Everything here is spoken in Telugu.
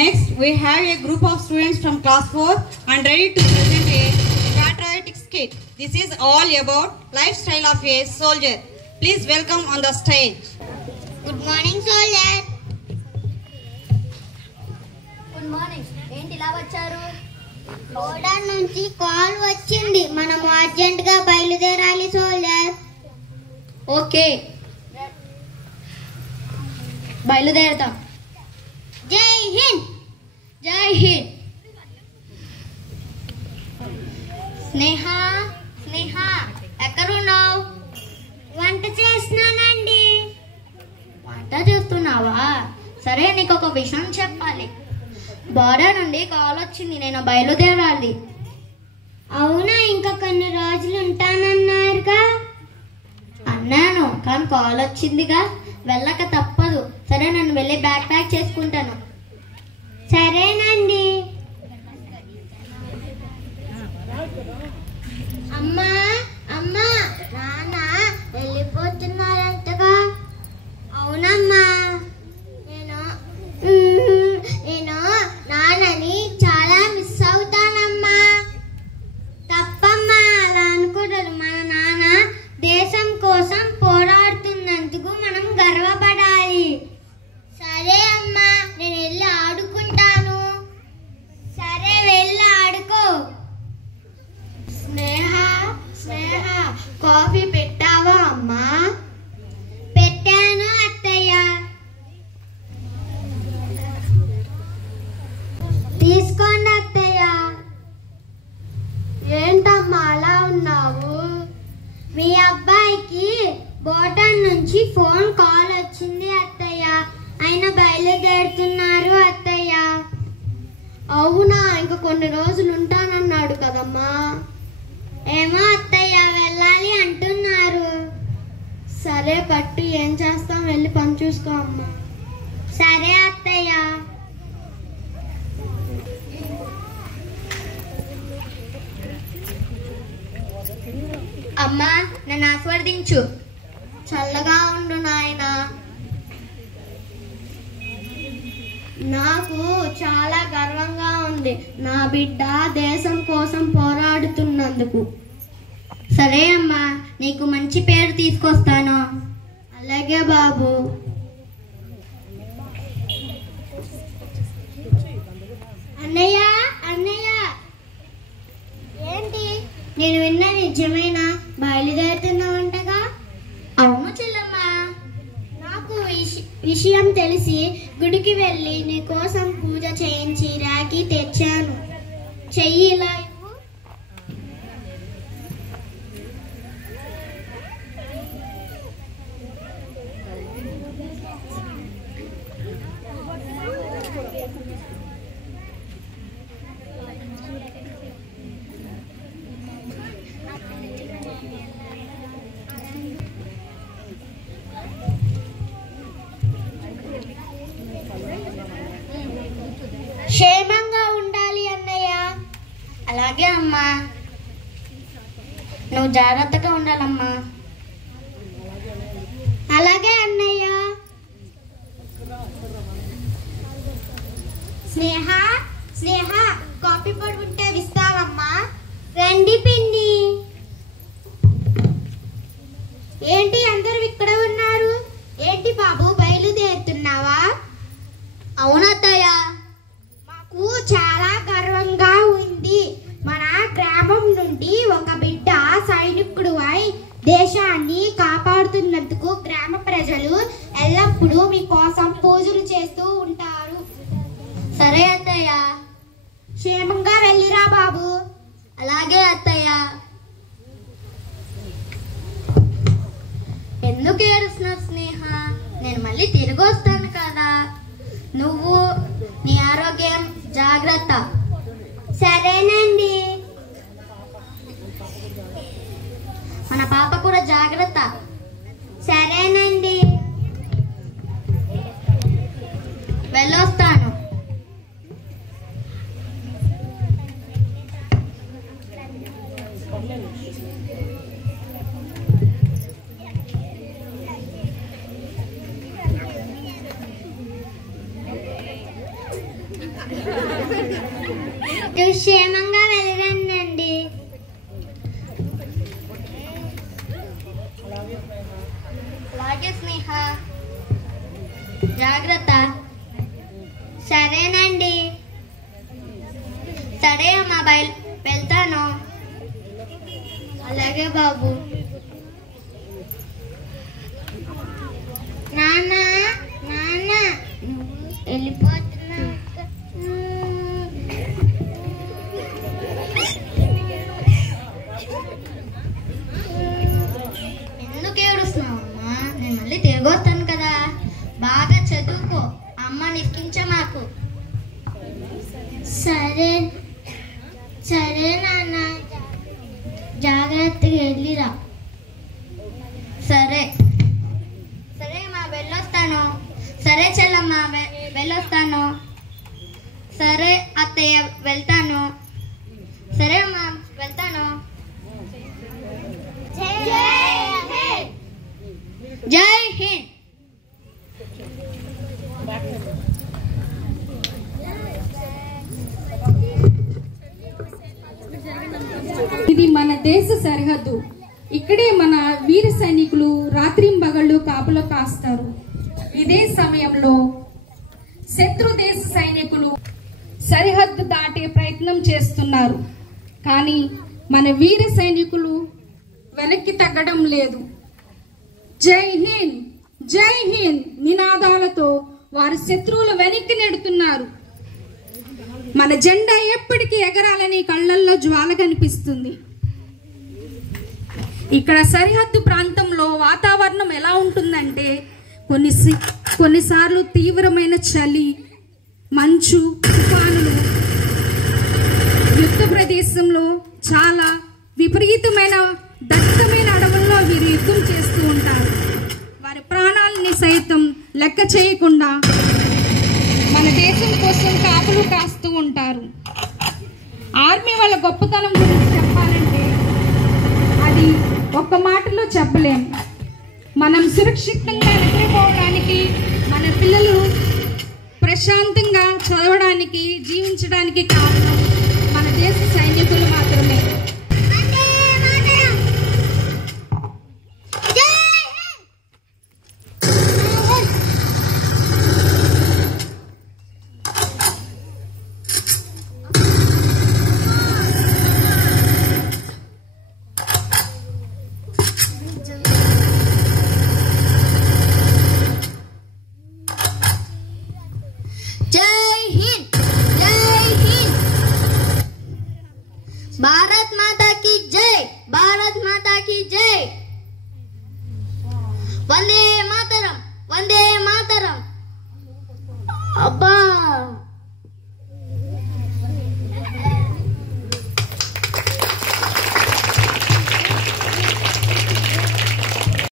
Next, we have a group of students from class 4 and ready to present a patriotic skit. This is all about lifestyle of a soldier. Please welcome on the stage. Good morning, soldier. Good morning. ఏంటి ఇలా వచ్చారు? బోర్డర్ నుంచి కాల్ వచ్చింది. మనం అర్జెంట్ గా బయలుదేరాలి సోల్జర్. ఓకే, బయలుదేరతాం. జై హింద్. జై హింద్. స్నేహ, స్నేహ ఎక్కడున్నావు? వంట చేస్తున్నానండి. వంట చేస్తున్నావా? సరే, నీకు ఒక విషయం చెప్పాలి. బోర్డర్ నుండి కాల్ వచ్చింది, నేను బయలుదేరాలి. అవునా? ఇంకా కొన్ని రోజులు ఉంటానన్నారుగా. అన్నాను, కానీ కాల్ వచ్చిందిగా, వెళ్ళక తప్పదు. సరే, నేను వెళ్ళి బ్యాగ్ ప్యాక్ చేసుకుంటాను. సరేనండి. అమ్మా, అమ్మా, నాన్న వెళ్ళిపోతున్నారంటగా. అవునమ్మా. నేను నాన్నని చాలా మిస్ అవుతానమ్మా. తప్పమ్మా, అలా అనుకోలేదు. మన నాన్న దేశం కోసం పోరాడుతున్నందుకు మనం గర్వపడాలి. సరే అమ్మా, నేను వెళ్ళి ఆడుకుంటాను. సరే, వెళ్ళి ఆడుకో. స్నేహ, స్నేహ కాఫీ పెట్టావా అమ్మా? పెట్టాను అత్తయ్య. తీసుకోండి అత్తయ్య. ఏంటమ్మా అలా ఉన్నావు? మీ అబ్బాయికి బోర్డర్ నుంచి ఫోన్ కాల్ వచ్చింది అత్తయ్య. ఆయన బయలుదేరుతున్నారు అత్తయ్య. అవునా? ఇంక కొన్ని రోజులు ఉంటానన్నాడు కదమ్మా. ఏమో అత్తయ్య, వెళ్ళాలి అంటున్నారు. సరే పట్టు, ఏం చేస్తాం, వెళ్ళి పని చూసుకో అమ్మా. సరే అత్తయ్య. అమ్మా, నన్ను ఆస్వాదించు. చల్లగా ఉండు నాయనా. నాకు చాలా గర్వంగా ఉంది, నా బిడ్డ దేశం కోసం పోరాడుతున్నందుకు. సరే అమ్మా, నీకు మంచి పేరు తీసుకొస్తాను. అలాగే బాబు. అన్నయ్య, అన్నయ్య. ఏంటి? నేను విన్న నిజమేనా? బయలుదేరుతున్నావంటగా. అవును చెల్లమ్మా. నాకు విషయం తెలిసి గుడికి వెళ్ళి నీ కోసం పూజ చేయించి రాఖీ తెచ్చాను. చెయ్యి ఇలా ఇవ్వు. క్షేమంగా ఉండాలి అన్నయ్య. అలాగే అమ్మా, నువ్వు జాగ్రత్తగా ఉండాలమ్మా. అలాగే అన్నయ్య. స్నేహ, స్నేహ కాఫీ పొడి ఉంటే ఇస్తావమ్మా? రండి పిన్ని. ఏంటి అందరూ ఇక్కడ ఉన్నారు? ఏంటి బాబు, బయలుదేరుతున్నావా? అవునత్తయ్య. మాకు చాలా గర్వంగా ఉంది. మన గ్రామం నుండి ఒక బిడ్డ సైనికుడు అయి దేశాన్ని కాపాడుతున్నందుకు గ్రామ ప్రజలు ఎల్లప్పుడూ మీకోసం పూజలు చేస్తూ ఉంటారు. సరే అత్తయ్య. క్షేమంగా వెళ్ళిరా బాబు. అలాగే అత్తయ్య. ఎందుకు ఏడుస్తున్నావు స్నేహ? నేను మళ్ళీ తిరిగి వస్తాను కదా. నువ్వు నీ ఆరోగ్యం జాగ్రత్త. సరేనండి. మన పాప కూడా జాగ్రత్త. సరేనండి. వెళ్ళొస్తాను. అలాగే స్నేహ, జాగ్రత్త. సరేనండి. సరే అమ్మా, వెళ్తాను. అలాగే బాబు. నాన్న నాన్న వెళ్ళిపోతున్నా. ఎందుకు ఏడుస్తున్నావమ్మా? నేను మళ్ళీ తిరిగి వస్తాను కదా. బాగా చదువుకో, అమ్మ నిష్కించ మాకు. సరే సరే నాన్న, జాగ్రత్తగా వెళ్ళిరా. సరే సరే అమ్మా, వెళ్ళొస్తాను. సరే చెల్లమ్మ, వెళ్ళొస్తాను. సరే అత్తయ్య, వెళ్తాను. సరే అమ్మా, వెళ్తాను. జై హింద్. ఇది మన దేశ సరిహద్దు. ఇక్కడే మన వీర సైనికులు రాత్రింబగళ్ళు కాపులో కాస్తారు. ఇదే సమయంలో శత్రు దేశ సైనికులు సరిహద్దు దాటే ప్రయత్నం చేస్తున్నారు. కానీ మన వీర సైనికులు వెనక్కి తగ్గడం లేదు. జై హింద్ జై హింద్ నినాదాలతో వారి శత్రువులు వెనక్కి నెడుతున్నారు. మన జెండా ఎప్పటికీ ఎగరాలని కళ్ళల్లో జ్వాల కనిపిస్తుంది. ఇక్కడ సరిహద్దు ప్రాంతంలో వాతావరణం ఎలా ఉంటుందంటే కొన్నిసార్లు తీవ్రమైన చలి, మంచు, తుఫానులు. యుద్ధ ప్రదేశంలో చాలా విపరీతమైన దట్టమైన అడవుల్లో వీరు యుద్ధం చేస్తూ ఉంటారు. వారి ప్రాణాలని సైతం లెక్క చేయకుండా మన దేశం కోసం కాపులు కాస్తూ ఉంటారు. ఆర్మీ వాళ్ళ గొప్పతనం గురించి చెప్పాలంటే అది ఒక్క మాటలో చెప్పలేము. మనం సురక్షితంగా నిద్రపోవడానికి, మన పిల్లలు ప్రశాంతంగా చదవడానికి, జీవించడానికి కారణం మన దేశ సైనికులు మాత్రమే. भारत माता की जय, भारत माता की जय. वंदे मातरम, वंदे मातरम. अब्बा